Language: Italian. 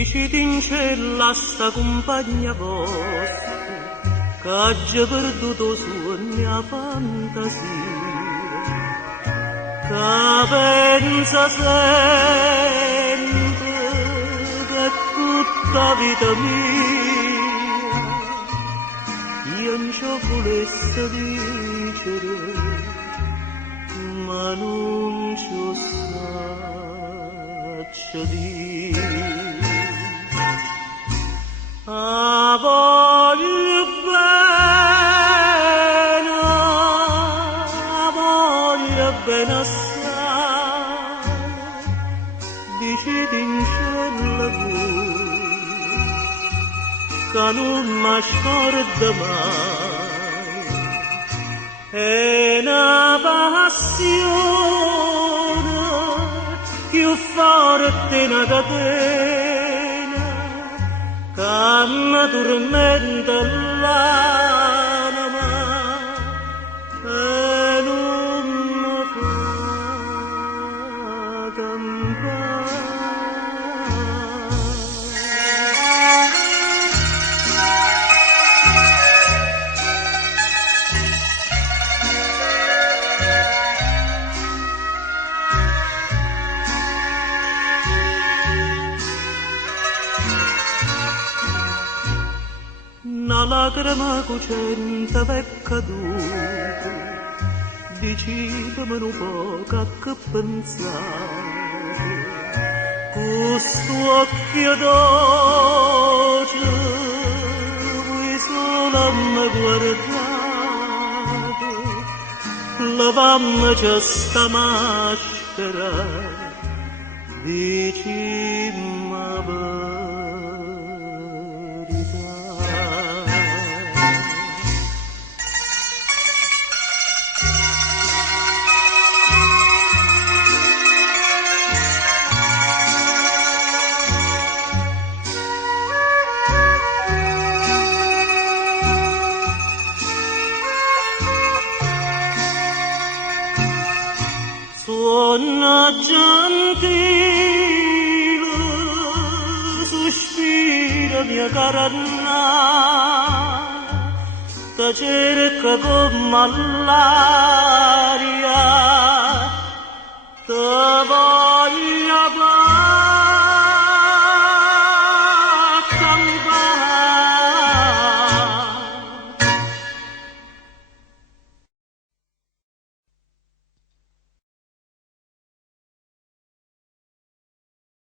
Diciti in cielo a sta compagna vostra che ha già perduto sogni a fantasia, che pensa sempre che tutta vita mia io non ci volesse dicere, ma non ci saccio dire. Ah, voglio bene assai, diciti in cielo voi, che non mi scorda mai, è una passione più forte una catena, che mi tormenta l'anima e non mi fa campare. Una lacrima cucente è caduta, decidimi un po' che pensare, questo occhio dolce, vuoi solo me guardare, lavammoci sta maschera, dicimmi suona gentile, sospira mia cara Anna, te cerca come l'aria